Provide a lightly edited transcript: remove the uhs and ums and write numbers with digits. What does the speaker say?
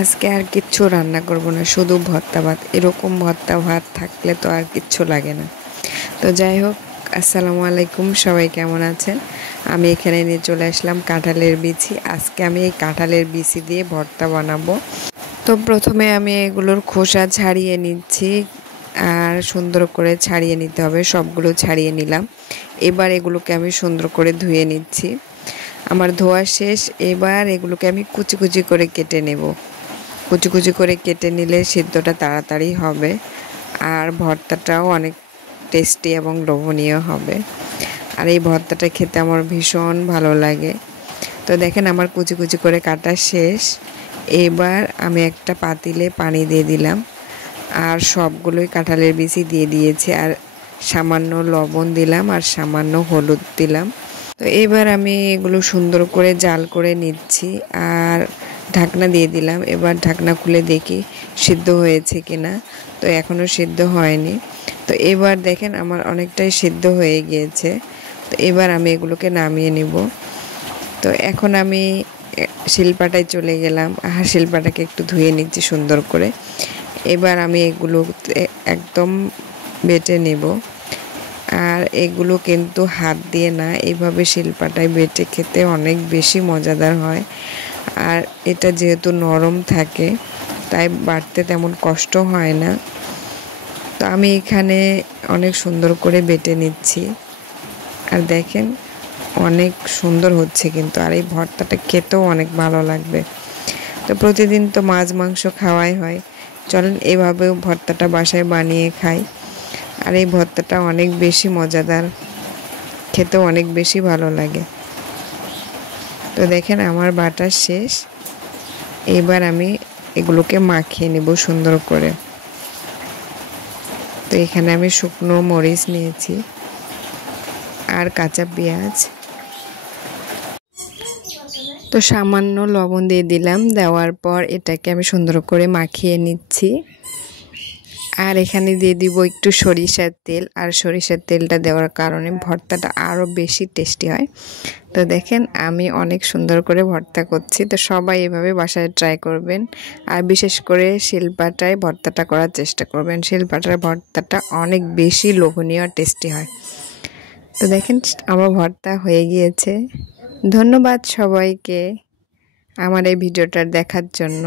আজকে আর কিচ্ছু রান্না করব না, শুধু ভর্তা ভাত। এরকম ভর্তা ভাত থাকলে তো আর কিচ্ছু লাগে না। তো যাই হোক, আসসালামু আলাইকুম, সবাই কেমন আছেন? আমি এখানে নিয়ে চলে আসলাম কাঁঠালের বিচি। আজকে আমি এই কাঁঠালের বিচি দিয়ে ভর্তা বানাবো। তো প্রথমে আমি এগুলোর খোসা ছাড়িয়ে নিচ্ছি, আর সুন্দর করে ছাড়িয়ে নিতে হবে। সবগুলো ছাড়িয়ে নিলাম। এবার এগুলোকে আমি সুন্দর করে ধুয়ে নিচ্ছি। আমার ধোয়া শেষ। এবার এগুলোকে আমি কুচি কুচি করে কেটে নেব। কুচি কুচি করে কেটে নিলে সিদ্ধটা তাড়াতাড়ি হবে, আর ভর্তাটাও অনেক টেস্টি এবং লোভনীয় হবে। আর এই ভর্তাটা খেতে আমার ভীষণ ভালো লাগে। তো দেখেন, আমার কুচি কুচি করে কাটা শেষ। এবার আমি একটা পাতিলে পানি দিয়ে দিলাম, আর সবগুলোই কাঁঠালের বিচি দিয়ে দিয়েছি, আর সামান্য লবণ দিলাম, আর সামান্য হলুদ দিলাম। তো এবার আমি এগুলো সুন্দর করে জাল করে নিচ্ছি, আর ঢাকনা দিয়ে দিলাম। এবার ঢাকনা খুলে দেখি সিদ্ধ হয়েছে কিনা। তো এখনও সিদ্ধ হয়নি। তো এবার দেখেন, আমার অনেকটাই সিদ্ধ হয়ে গিয়েছে। তো এবার আমি এগুলোকে নামিয়ে নিব। তো এখন আমি শিলপাটায় চলে গেলাম, আর শিলপাটাকে একটু ধুয়ে নিচ্ছি সুন্দর করে। এবার আমি এগুলো একদম বেটে নেব। আর এগুলো কিন্তু হাত দিয়ে না, এইভাবে শিলপাটায় বেটে খেতে অনেক বেশি মজাদার হয়। আর এটা যেহেতু নরম থাকে, তাই বাটতে তেমন কষ্ট হয় না। তো আমি এখানে অনেক সুন্দর করে বেটে নিচ্ছি, আর দেখেন অনেক সুন্দর হচ্ছে কিন্তু। আর এই ভর্তাটা খেতেও অনেক ভালো লাগবে। তো প্রতিদিন তো মাছ মাংস খাওয়াই হয়, চলেন এভাবেও ভর্তাটা বাসায় বানিয়ে খাই। আর এই ভর্তাটা অনেক বেশি মজাদার, খেতেও অনেক বেশি ভালো লাগে। তো দেখেন, আমার বাটা শেষ। এবার আমি এগুলোকে মাখিয়ে নেব সুন্দর করে। তো এখানে আমি শুকনো মরিচ নিয়েছি, আর কাঁচা পেঁয়াজ। তো সামান্য লবণ দিয়ে দিলাম। দেওয়ার পর এটাকে আমি সুন্দর করে মাখিয়ে নিচ্ছি। আর এখানে দিয়ে দিব একটু সরিষার তেল, আর সরিষার তেলটা দেওয়ার কারণে ভর্তাটা আরও বেশি টেস্টি হয়। তো দেখেন, আমি অনেক সুন্দর করে ভর্তা করছি। তো সবাই এভাবে বাসায় ট্রাই করবেন, আর বিশেষ করে শিলপাটায় ভর্তাটা করার চেষ্টা করবেন। শিলপাটার ভর্তাটা অনেক বেশি লোভনীয় আর টেস্টি হয়। তো দেখেন, আমার ভর্তা হয়ে গিয়েছে। ধন্যবাদ সবাইকে আমার এই ভিডিওটা দেখার জন্য।